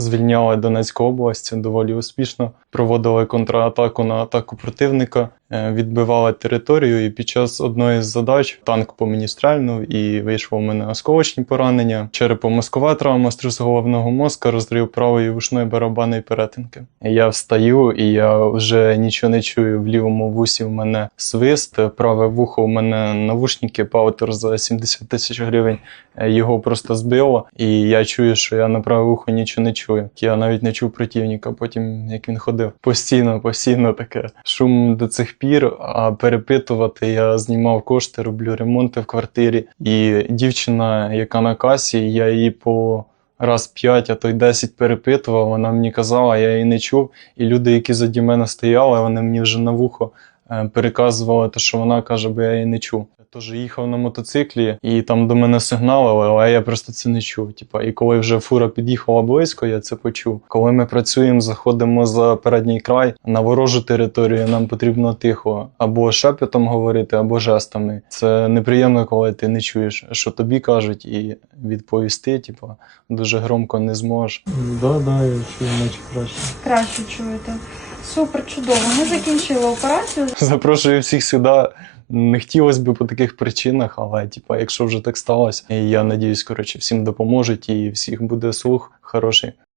звільняли Донецьку область доволі успішно. Проводили контратаку на атаку противника, е, відбивали територію. І під час одної з задач танк по мені стрельнув і вийшло в мене осколочні поранення. Черепо-мозкова травма, струс головного мозка, розрив правої вушної барабанної перетинки. Я встаю і я вже нічого не чую. В лівому вусі в мене свист, праве вухо у мене навушники Паутер за 70 тисяч гривень. Е, Його просто збило, і я чую, що я на праве вухо нічого не чую. Я навіть не чув противника. Потім як він ходив постійно, постійно таке шум до цих пір. А перепитувати я знімав кошти, роблю ремонти в квартирі. І дівчина, яка на касі, я її по раз п'ять, а то й десять перепитував. Вона мені казала, я її не чув. І люди, які заді мене стояли, вони мені вже на вухо е, переказували те, що вона каже, бо я її не чув. Тож їхав на мотоциклі, і там до мене сигналили, але я просто це не чув. Типа, і коли вже фура під'їхала близько, я це почув. Коли ми працюємо, заходимо за передній край на ворожу територію, нам потрібно тихо або шепотом говорити, або жестами. Це неприємно, коли ти не чуєш, що тобі кажуть, і відповісти, типа, дуже громко не зможеш. Да, да, я чую наче краще. Краще чуєте. Супер чудово. Ми закінчили операцію. Запрошую всіх сюди. Не хотілося б по таких причинах, але типу, якщо вже так сталося, я надіюсь, коротше, всім допоможуть і всіх буде слух хороший.